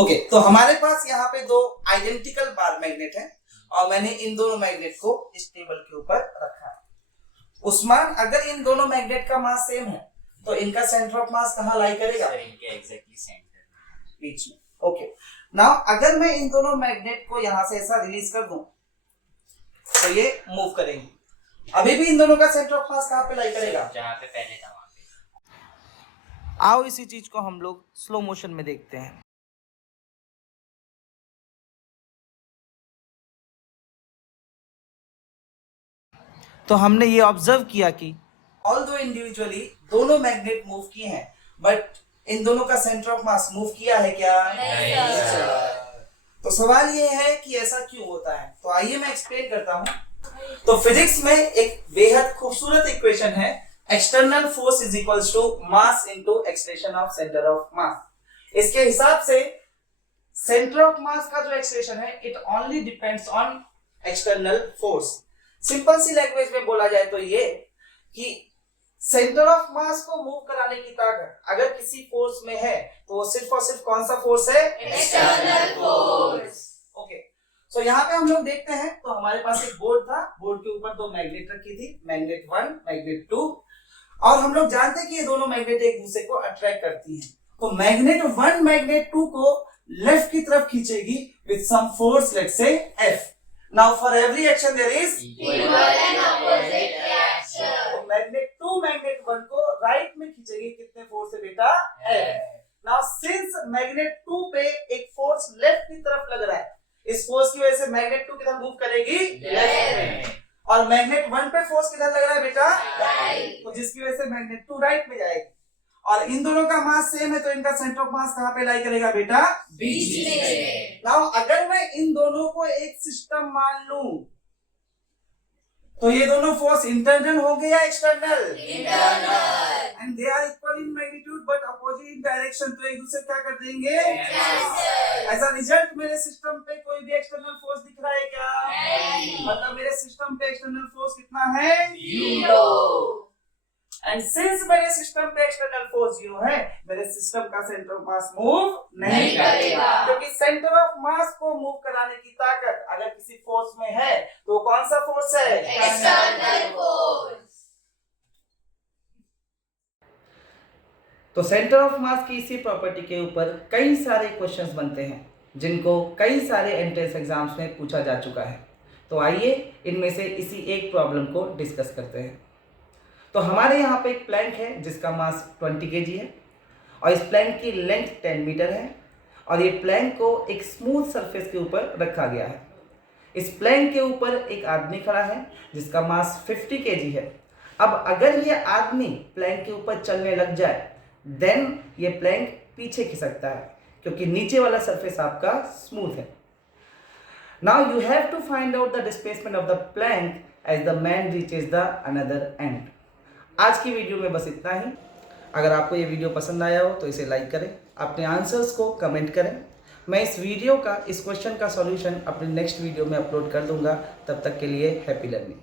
Okay, तो हमारे पास यहाँ पे दो आइडेंटिकल बार मैग्नेट है और मैंने इन दोनों मैग्नेट को इस टेबल के ऊपर रखा है। उस्मान, अगर इन दोनों मैग्नेट का मास सेम है तो इनका सेंटर ऑफ मास कहाँ लाई करेगा? इनके एग्जैक्टली सेंटर बीच में। ओके, नाउ अगर मैं इन दोनों मैग्नेट को यहां से ऐसा रिलीज कर दूं तो ये मूव करेंगे। अभी भी इन दोनों का सेंटर ऑफ मास कहाँ पे लाई करेगा? जहाँ पे पहले था वहां पे। आओ इसी चीज को हम लोग स्लो मोशन में देखते हैं। तो हमने ये ऑब्जर्व किया कि ऑल्दो इंडिविजुअली दोनों मैग्नेट मूव किए हैं, बट इन दोनों का सेंटर ऑफ मास मूव किया है क्या? नहीं। तो सवाल ये है कि ऐसा क्यों होता है। तो आइए मैं एक्सप्लेन करता हूं। तो फिजिक्स में एक बेहद खूबसूरत इक्वेशन है, external force is equals to mass into acceleration of centre of mass. इसके हिसाब से सेंटर ऑफ मास का जो एक्सलेशन है it only depends on external force. Simple सी लैंग्वेज में बोला जाए तो ये कि सेंटर ऑफ मास को मूव कराने की ताकत अगर किसी फोर्स में है तो वो सिर्फ और सिर्फ कौन सा फोर्स है? External force. ओके, सो यहाँ पे हम लोग देखते हैं तो हमारे पास एक बोर्ड था, बोर्ड के ऊपर दो मैग्नेट रखी थी, मैग्नेट 1 मैग्नेट 2, और हम लोग जानते हैं कि ये दोनों मैग्नेट एक दूसरे को अट्रैक्ट करती हैं। तो मैग्नेट 1 मैग्नेट 2 को लेफ्ट की तरफ खींचेगी with some force, let's say F। Now for every action there is equal and opposite reaction. Magnet 2 magnet 1 को राइट में खींचेगी कितने फोर्स से बेटा? F। नाउ सिंस मैग्नेट 2 पे एक फोर्स लेफ्ट की तरफ लग रहा है, इस फोर्स की वजह से मैग्नेट 2 किधर मूव करेगी? लेफ्ट में। और मैग्नेट 1 पे फोर्स किधर लग रहा है बेटा? राइट। तो जिसकी वजह से मैग्नेट 2 राइट में जाएगी। और इन दोनों का मास सेम है तो इनका सेंटर ऑफ मास कहां पे लाई करेगा बेटा? बीच में। नाउ अगर मैं इन दोनों को एक सिस्टम मान लूं तो ये दोनों फोर्स इंटरनल हो गए या external? Internal. And they are equal in magnitude but opposite in direction, तो एक दूसरे क्या कर देंगे? एज अ रिजल्ट मेरे सिस्टम पे कोई भी एक्सटर्नल फोर्स दिख रहा है क्या? नहीं। मतलब मेरे सिस्टम पे एक्सटर्नल फोर्स कितना है? जीरो। एंड सिंस मेरे सिस्टम पे एक्सटर्नल फोर्स 0 है, मेरे सिस्टम का सेंटर ऑफ मास मूव नहीं करेगा, क्योंकि सेंटर ऑफ मास को मूव कराने की ताकत अगर किसी फोर्स में है तो कौन सा फोर्स है? External force. तो सेंटर ऑफ मास की इसी प्रॉपर्टी के ऊपर कई सारे क्वेश्चंस बनते हैं जिनको कई सारे एंट्रेंस एग्जाम्स में पूछा जा चुका है। तो आइए इनमें से इसी एक प्रॉब्लम को डिस्कस करते हैं। तो हमारे यहाँ पे एक प्लैंक है जिसका मास 20 kg है और इस प्लैंक की लेंथ 10 मीटर है और ये प्लैंक को एक स्मूथ सरफेस के ऊपर रखा गया है। इस प्लैंक के ऊपर एक आदमी खड़ा है जिसका मास 50 kg है। अब अगर ये आदमी प्लैंक के ऊपर चलने लग जाए देन ये प्लैंक पीछे खिसकता है क्योंकि नीचे वाला सरफेस आपका स्मूथ है। Now you have to find out the displacement of the plank as the man reaches the another end. आज की वीडियो में बस इतना ही। अगर आपको ये वीडियो पसंद आया हो तो इसे लाइक करें, अपने आंसर्स को कमेंट करें। मैं इस वीडियो का, इस क्वेश्चन का सॉल्यूशन अपने नेक्स्ट वीडियो में अपलोड कर दूंगा। तब तक के लिए हैप्पी लर्निंग।